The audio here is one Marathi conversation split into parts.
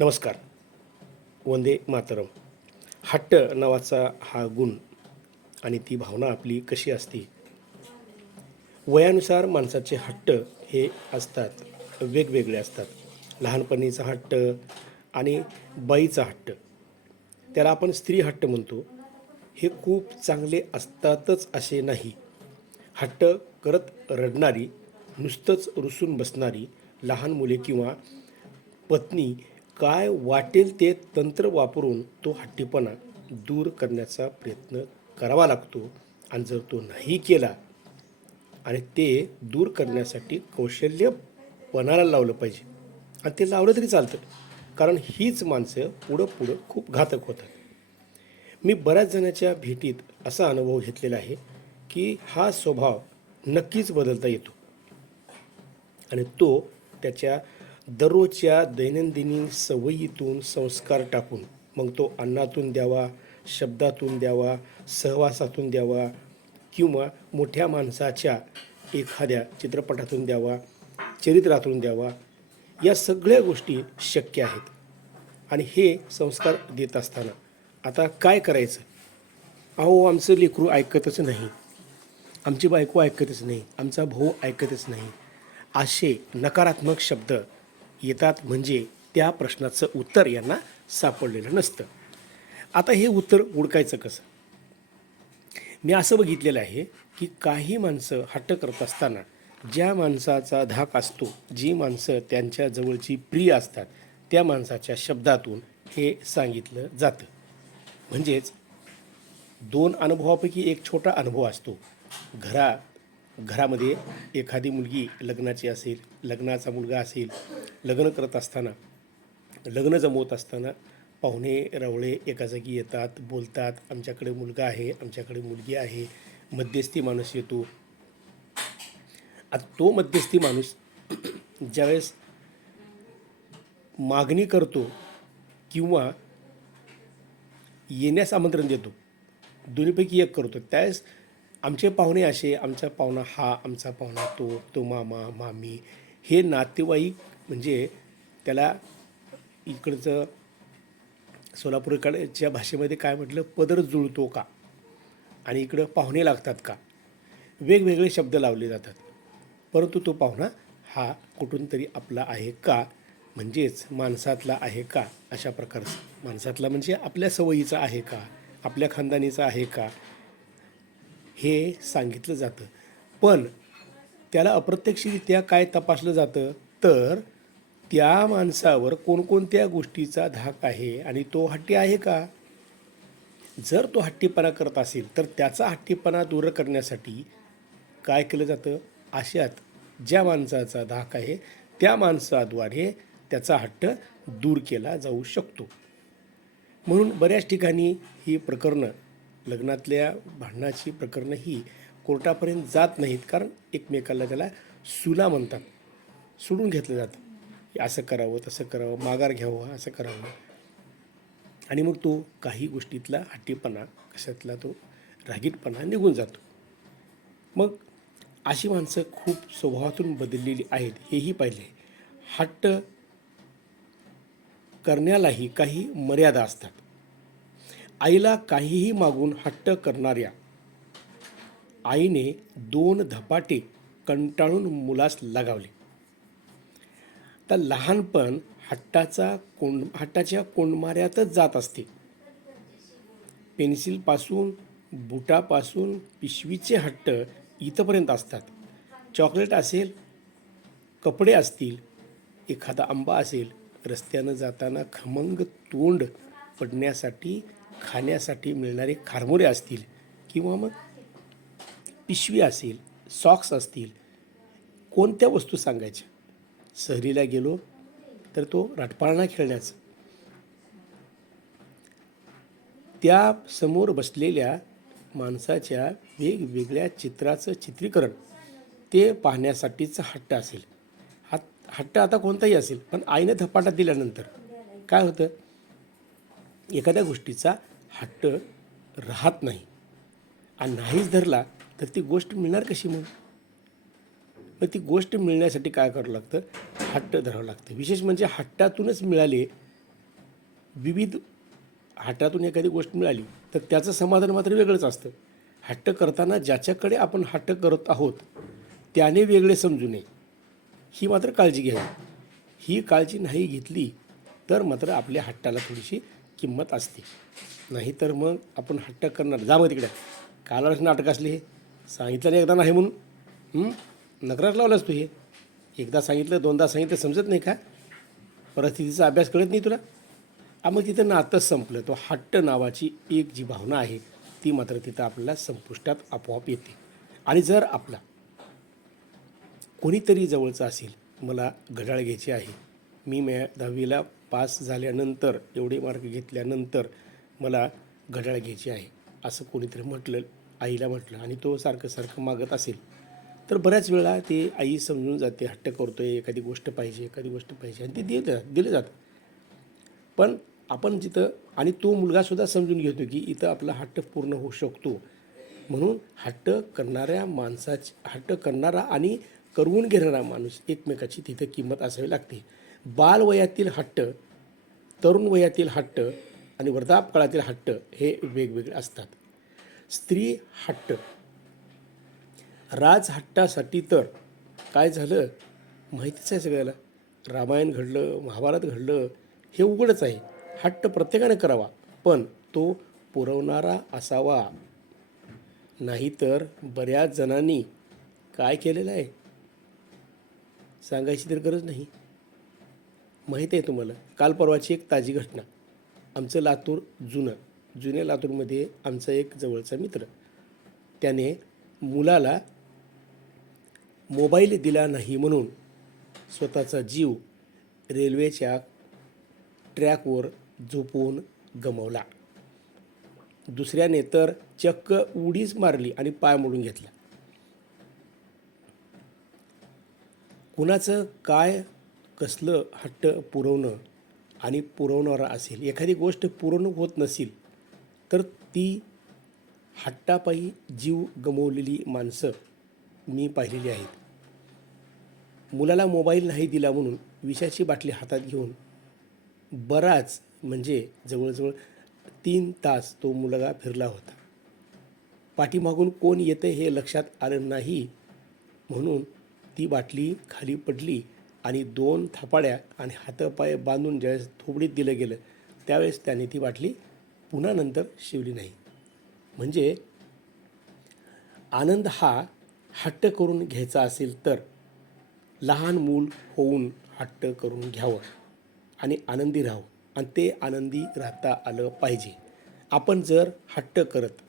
नमस्कार. वंदे मातरम. हट्ट नावाचा हा गुण आणि ती भावना आपली कशी असते? वयानुसार माणसाचे हट्ट हे असतात, वेगवेगळे असतात. लहानपणीचा हट्ट आणि बाईचा हट्ट, त्याला आपण स्त्री हट्ट म्हणतो. हे खूप चांगले असतातच असे नाही. हट्ट करत रडणारी, नुसतंच रुसून बसणारी लहान मुले किंवा पत्नी काय वाटेल ते तंत्र वापरून तो हट्टीपणा दूर करण्याचा प्रयत्न करावा लागतो. आणि जर तो नाही केला आणि ते दूर करण्यासाठी कौशल्य पणाला लावलं पाहिजे. आणि ते लावलं तरी चालतं, कारण हीच माणसं पुढं पुढं खूप घातक होतात. मी बऱ्याच जणांच्या भेटीत असा अनुभव घेतलेला आहे की हा स्वभाव नक्कीच बदलता येतो आणि तो त्याच्या दररोजच्या दैनंदिनी सवयीतून संस्कार टाकून, मग तो अन्नातून द्यावा, शब्दातून द्यावा, सहवासातून द्यावा किंवा मोठ्या माणसाच्या एखाद्या चित्रपटातून द्यावा, चरित्रातून द्यावा, या सगळ्या गोष्टी शक्य आहेत. आणि हे संस्कार देत असताना आता काय करायचं? अहो, आमचं लेकरू ऐकतच नाही, आमची बायको ऐकतच नाही, आमचा भाऊ ऐकतच नाही, असे नकारात्मक शब्द येतात. म्हणजे त्या प्रश्नाचं उत्तर यांना सापडलेलं नसतं. आता हे उत्तर हुडकायचं कसं? मी असं बघितलेलं आहे की काही माणसं हट्ट करत असताना ज्या माणसाचा धाक असतो, जी माणसं त्यांच्या जवळची प्रिय असतात, त्या माणसाच्या शब्दातून हे सांगितलं जातं. म्हणजेच दोन अनुभवापैकी एक छोटा अनुभव असतो. घरामध्ये एखादी मुलगी लग्नाची असेल, लग्नाचा मुलगा असेल, लग्न करत असताना, लग्न जमवत असताना पाहुणे रावळे एका जागी येतात, बोलतात, आमच्याकडे मुलगा आहे, आमच्याकडे मुलगी आहे. मध्यस्थी माणूस येतो. आता तो मध्यस्थी माणूस ज्यावेळेस मागणी करतो किंवा येण्यास आमंत्रण देतो, दोन्हीपैकी एक करतो, त्यावेळेस आमचे पाहुणे असे, आमचा पाहुणा हा, आमचा पाहुणा तो, तो मामा मामी, हे नातेवाईक म्हणजे त्याला इकडचं सोलापूरकडच्या भाषेमध्ये काय म्हटलं, पदर जुळतो का, आणि इकडं पाहुणे लागतात का, वेगवेगळे शब्द लावले जातात. परंतु तो पाहुणा हा कुठून तरी आपला आहे का, म्हणजेच माणसातला आहे का, अशा प्रकारचं. माणसातला म्हणजे आपल्या सवयीचा आहे का, आपल्या खानदानीचा आहे का, हे सांगितलं जातं. पण त्याला अप्रत्यक्षरित्या काय तपासलं जातं, तर त्या माणसावर कोणकोणत्या गोष्टीचा धाक आहे आणि तो हट्टी आहे का. जर तो हट्टीपणा करत असेल तर त्याचा हट्टीपणा दूर करण्यासाठी काय केलं जातं, अशात ज्या माणसाचा धाक आहे त्या माणसाद्वारे त्याचा हट्ट दूर केला जाऊ शकतो. म्हणून बऱ्याच ठिकाणी ही प्रकरणं, लग्नातल्या भांडणाची प्रकरणं ही कोर्टापर्यंत जात नाहीत, कारण एकमेकाला त्याला सुला म्हणतात, सोडून घेतलं जातं. असं करावं, तसं करावं, माघार घ्यावं, असं करावं. आणि मग तो काही गोष्टीतला हट्टीपणा, कशातला तो रागीटपणा निघून जातो. मग अशी माणसं खूप स्वभावातून बदललेली आहेत, हेही पाहिले. हट्ट करण्यालाही काही मर्यादा असतात. आईला काहीही मागून हट्ट करणाऱ्या आईने 2 धपाटे कंटाळून मुलास लगावले. तर लहानपण हट्टाच्या कोंडमाऱ्यातच जात असते. पेन्सिलपासून, बुटापासून, पिशवीचे हट्ट इथंपर्यंत असतात. चॉकलेट असेल, कपडे असतील, एखादा आंबा असेल, रस्त्यानं जाताना खमंग तोंड पडण्यासाठी खाण्यासाठी मिळणारे खारमुरे असतील, किंवा मग पिशवी असेल, सॉक्स असतील, कोणत्या वस्तू सांगायच्या. सहलीला गेलो तर तो राटपाळणा खेळण्याचं, त्या समोर बसलेल्या माणसाच्या वेगवेगळ्या चित्राचं चित्रीकरण ते पाहण्यासाठीचा हट्ट असेल. हा हट्ट आता कोणताही असेल, पण आईने धपाटा दिल्यानंतर काय होतं, एखाद्या गोष्टीचा हट्ट राहत नाही. आणि नाहीच धरला तर ती गोष्ट मिळणार कशी मग? मग ती गोष्ट मिळण्यासाठी काय करावं लागतं, हट्ट धरावं लागतं. विशेष म्हणजे हट्टातूनच मिळाले विविध हट्टातून एखादी गोष्ट मिळाली तर त्याचं समाधान मात्र वेगळंच असतं. हट्ट करताना ज्याच्याकडे आपण हट्ट करत आहोत त्याने वेगळे समजू नये, ही मात्र काळजी घ्यावी. ही काळजी नाही घेतली तर मात्र आपल्या हट्टाला थोडीशी किंमत असते. नाहीतर मग आपण हट्ट करणार, जा मग तिकडे, कालच नाटक असले हे, सांगितलं नाही एकदा नाही म्हणून नकराच लावलास तू. हे एकदा सांगितलं, दोनदा सांगितलं, समजत नाही का? परिस्थितीचा अभ्यास कळत नाही तुला? मग तिथं नातंच संपलं. तो हट्ट नावाची एक जी भावना आहे ती मात्र तिथं आपल्याला संपुष्टात आपोआप येते. आणि जर आपला कोणीतरी जवळचं असेल, मला घड्याळ घ्यायची आहे, मी 10वीला पास झाल्यानंतर एवढे मार्क घेतल्यानंतर मला घड्याळ घ्यायची आहे असं कोणीतरी म्हटलं, आईला म्हटलं, आणि तो सारखं सारखं मागत असेल तर बऱ्याच वेळा ते आई समजून जाते, हट्ट करतोय, एखादी गोष्ट पाहिजे आणि ते दिलं जातं. पण आपण जिथं, आणि तो मुलगासुद्धा समजून घेतो की इथं आपला हट्ट पूर्ण होऊ शकतो, म्हणून हट्ट करणारा आणि करवून घेणारा माणूस एकमेकाची तिथं किंमत असावी लागते. बालवयातील हट्ट, तरुण वयातील हट्ट आणि वृद्धापकाळातील हट्ट हे वेगवेगळे असतात. स्त्री हट्ट, राजहट्टासाठी तर काय झालं माहितीच आहे सगळ्याला. रामायण घडलं, महाभारत घडलं, हे उघडच आहे. हट्ट प्रत्येकाने करावा, पण तो पुरवणारा असावा. नाहीतर बऱ्याच जणांनी काय केलेलं आहे सांगायची तर गरज नाही. माहीत आहे तुम्हाला, काल परवाची एक ताजी घटना. आमचं लातूर जुन्या लातूरमध्ये आमचा एक जवळचा मित्र, त्याने मुलाला मोबाईल दिला नाही म्हणून स्वतःचा जीव रेल्वेच्या ट्रॅकवर झोपवून गमावला. दुसऱ्याने तर चक्क उडीच मारली आणि पाय मोडून घेतला. कुणाचं काय कसलं हट्ट पुरवणं आणि पुरवणारा असेल, एखादी गोष्ट पूर्ण होत नसेल तर ती हट्टापायी जीव गमावलेली माणसं मी पाहिलेली आहेत. मुलाला मोबाईल नाही दिला म्हणून विषाची बाटली हातात घेऊन बराच, म्हणजे जवळजवळ 3 तास तो मुलगा फिरला होता. पाठीमागून कोण येतं हे लक्षात आलं नाही म्हणून ती बाटली खाली पडली आणि 2 थापाड्या आणि हातपाय बांधून ज्यावेळेस थोबडीत दिलं गेलं त्यावेळेस त्याने ती बाटली पुन्हा नंतर शिवली नाही. म्हणजे आनंद हा हट्ट करून घ्यायचा असेल तर लहान मूल होऊन हट्ट करून घ्यावं आणि आनंदी राहावं, आणि ते आनंदी राहता आलं पाहिजे. आपण जर हट्ट करत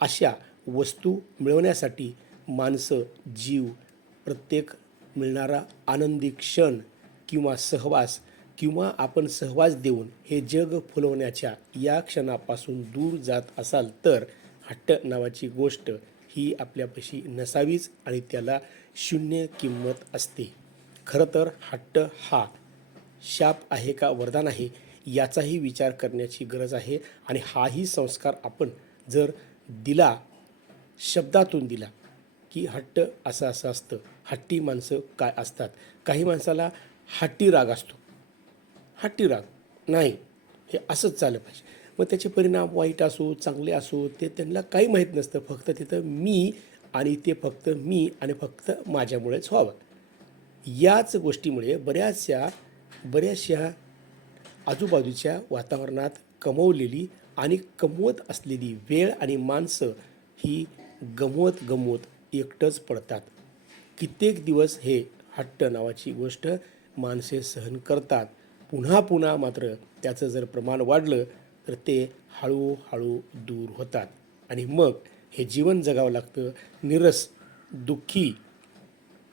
अशा वस्तू मिळवण्यासाठी माणसं, जीव, प्रत्येक मिळणारा आनंदी क्षण किंवा सहवास किंवा आपण सहवास देऊन हे जग फुलवण्याच्या या क्षणापासून दूर जात असाल तर हट्ट नावाची गोष्ट ही आपल्यापाशी नसावीच आणि त्याला शून्य किंमत असते. खरं तर हट्ट हा शाप आहे का वरदान आहे याचाही विचार करण्याची गरज आहे. आणि हाही संस्कार आपण जर दिला, शब्दातून दिला की हट्ट असं असं असतं, हट्टी माणसं काय असतात. काही माणसाला हट्टी राग असतो, हट्टी राग नाही, हे असंच चाललं पाहिजे. मग त्याचे परिणाम वाईट असो चांगले असो ते त्यांना काही माहीत नसतं. फक्त तिथं मी, आणि ते फक्त मी आणि फक्त माझ्यामुळेच व्हावं. याच गोष्टीमुळे बऱ्याचशा आजूबाजूच्या वातावरणात कमवलेली आणि कमवत असलेली वेळ आणि माणसं ही गमवत एकटंच पडतात. कित्येक दिवस हे हट्ट नावाची गोष्ट माणसे सहन करतात. पुन्हा पुन्हा मात्र त्याचं जर प्रमाण वाढलं तर ते हळूहळू दूर होतात आणि मग हे जीवन जगावं लागतं निरस, दुःखी,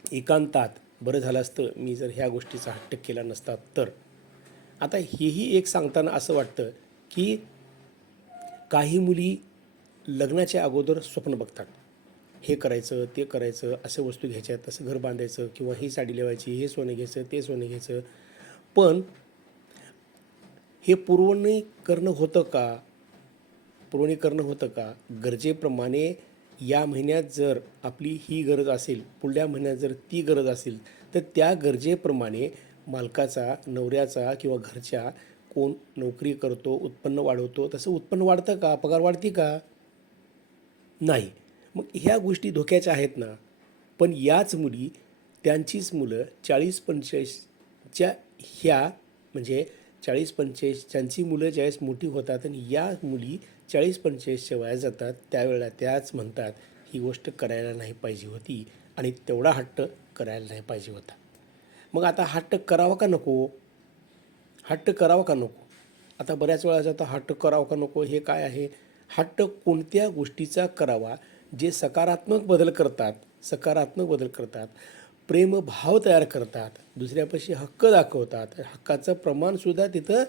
एकांतात. बरं झालं असतं मी जर ह्या गोष्टीचा हट्ट केला नसता तर. आता हेही एक सांगताना असं वाटतं की काही मुली लग्नाच्या अगोदर स्वप्न बघतात, हे करायचं ते करायचं, अशा वस्तू घ्यायच्या, तसं घर बांधायचं किंवा ही साडी लिवायची, हे सोनं घ्यायचं ते सोनं घ्यायचं. पण हे पुरवणी करणं होतं का गरजेप्रमाणे? या महिन्यात जर आपली ही गरज असेल, पुढल्या महिन्यात जर ती गरज असेल तर त्या गरजेप्रमाणे मालकाचा, नवऱ्याचा किंवा घरच्या कोण नोकरी करतो, उत्पन्न वाढवतो, तसं उत्पन्न वाढतं का? पगार वाढती का? नाही. मग ह्या गोष्टी धोक्याच्या आहेत ना. पण याच मुली, त्यांचीच मुलं 40-45च्या ह्या म्हणजे 40-45 त्यांची मुलं ज्यावेळेस मोठी होतात आणि या मुली 40-45च्या वयात जातात, त्यावेळेला त्याच म्हणतात, ही गोष्ट करायला नाही पाहिजे होती आणि तेवढा हट्ट करायला नाही पाहिजे होता. मग आता हट्ट करावा का नको? हट्ट करावा का नको? आता बऱ्याच वेळा जाता हट्ट करावा का नको हे काय आहे? हट्ट कोणत्या गोष्टीचा करावा जे सकारात्मक बदल करतात, सकारात्मक बदल करतात, प्रेमभाव तयार करतात, दुसऱ्यापाशी हक्क दाखवतात, हक्काचं प्रमाणसुद्धा तिथं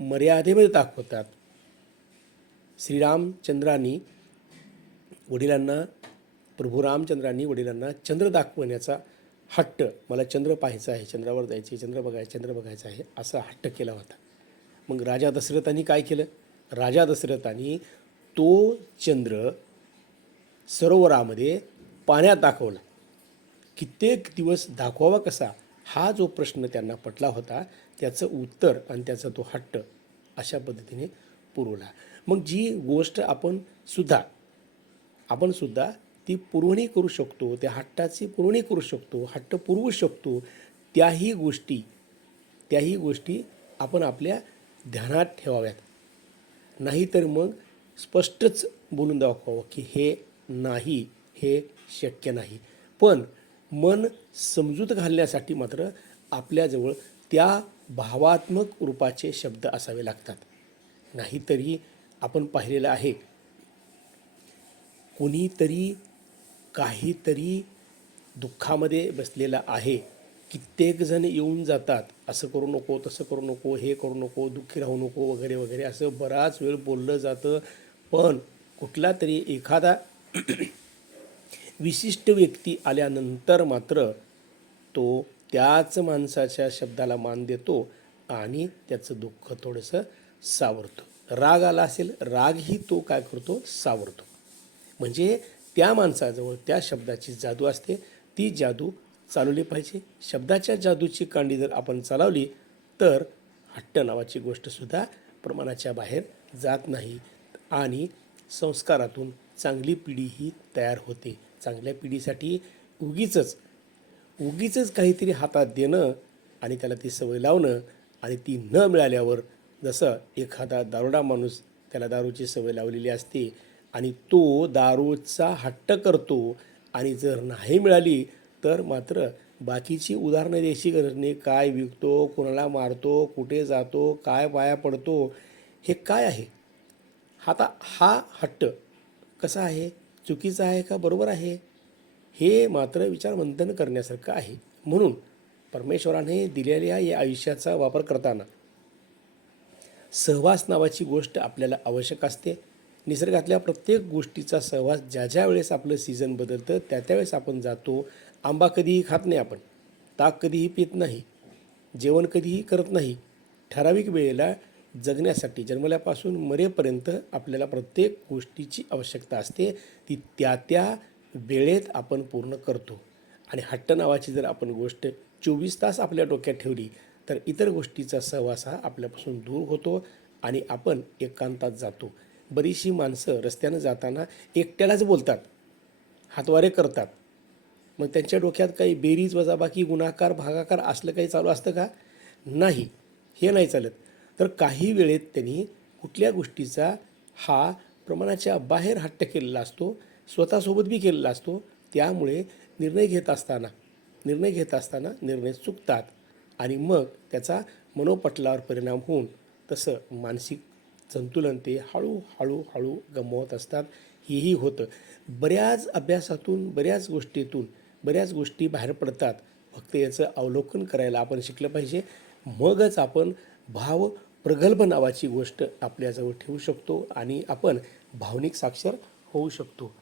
मर्यादेमध्ये दाखवतात. श्रीरामचंद्रांनी वडिलांना प्रभू रामचंद्रांनी वडिलांना चंद्र दाखवण्याचा हट्ट, मला चंद्र पाहायचा आहे, चंद्रावर जायचे, चंद्र बघायचं आहे, असा हट्ट केला होता. मग राजा दशरथांनी काय केलं? राजा दशरथांनी तो चंद्र सरोवरामध्ये पाण्यात दाखवला. कित्येक दिवस दाखवावा कसा, हा जो प्रश्न त्यांना पटला होता, त्याचं उत्तर आणि त्याचा तो हट्ट अशा पद्धतीने पुरवला. मग जी गोष्ट आपण सुद्धा ती पुरवणी करू शकतो, त्या हट्टाची पुरवणी करू शकतो, हट्ट पुरवू शकतो, त्याही गोष्टी आपण आपल्या ध्यानात ठेवाव्यात. नाहीतर मग स्पष्टच बोलून दाखवावं की हे नाही, हे शक्य नाही. पण मन समजूत घालण्यासाठी मात्र आपल्याजवळ त्या भावात्मक रूपाचे शब्द असावे लागतात. नाहीतरी आपण पाहिलेलं आहे, कोणीतरी काहीतरी दुःखामध्ये बसलेला आहे, कित्येक जण येऊन जातात, असं करू नको, तसं करू नको, हे करू नको, दुःखी राहू नको वगैरे वगैरे असं बराच वेळ बोललं जातं. पण कुठला तरी एखादा विशिष्ट व्यक्ती आल्यानंतर मात्र तो त्याच माणसाच्या शब्दाला मान देतो आणि त्याचं दुःख थोडंसं सावरतो. राग आला असेल, रागही तो काय करतो, सावरतो. म्हणजे त्या माणसाजवळ त्या शब्दाची जादू असते, ती जादू चालवली पाहिजे. शब्दाच्या जादूची कांडी जर आपण चालवली तर हट्ट नावाची गोष्टसुद्धा प्रमाणाच्या बाहेर जात नाही आणि संस्कारातून चांगली पिढी ही तयार होते. चांगल्या पिढीसाठी उगीचच काहीतरी हातात देणं आणि त्याला ती सवय लावणं आणि ती न मिळाल्यावर, जसं एखादा दारुडा माणूस, त्याला दारूची सवय लावलेली असते आणि तो दारूचा हट्ट करतो आणि जर नाही मिळाली तर मात्र बाकीची उदाहरणं द्यायची गरज नाही. काय विकतो, कोणाला मारतो, कुठे जातो, काय पाया पडतो, हे काय आहे? आता हा हट्ट कसा आहे? चुकीचा आहे का बरोबर आहे? हे मात्र विचारमंथन करण्यासारखं आहे. म्हणून परमेश्वराने दिलेल्या या आयुष्याचा वापर करताना सहवास नावाची गोष्ट आपल्याला आवश्यक असते. निसर्गातल्या प्रत्येक गोष्टीचा सहवास ज्या वेळेस आपलं सीझन बदलतं त्या वेळेस आपण जातो. आंबा कधीही खात नाही आपण, ताक कधीही पित नाही, जेवण कधीही करत नाही. ठराविक वेळेला जगण्यासाठी जन्मल्यापासून मरेपर्यंत आपल्याला प्रत्येक गोष्टीची आवश्यकता असते, ती त्या वेळेत आपण पूर्ण करतो. आणि हट्ट नावाची जर आपण गोष्ट 24 तास आपल्या डोक्यात ठेवली तर इतर गोष्टीचा सहवास हा आपल्यापासून दूर होतो आणि आपण एकांतात जातो. बरीचशी माणसं रस्त्यानं जाताना एकट्यालाच बोलतात, हातवारे करतात. मग त्यांच्या डोक्यात काही बेरीज वजाबाकी गुणाकार भागाकार असलं काही चालू असतं का? नाही, हे नाही चालत. तर काही वेळेत त्यांनी कुठल्या गोष्टीचा हा प्रमाणाच्या बाहेर हट्ट केलेला असतो, स्वतःसोबत बी केलेला असतो. त्यामुळे निर्णय घेत असताना निर्णय चुकतात आणि मग त्याचा मनोपटलावर परिणाम होऊन तसं मानसिक संतुलन ते हळूहळू गमावत असतात. हेही होतं. बऱ्याच अभ्यासातून, बऱ्याच गोष्टीतून बऱ्याच गोष्टी बाहेर पडतात. फक्त याचं अवलोकन करायला आपण शिकलं पाहिजे. मगच आपण भाव प्रगल्भ नावाची गोष्ट आपल्याजवळ ठेवू शकतो आणि आपण भावनिक साक्षर होऊ शकतो.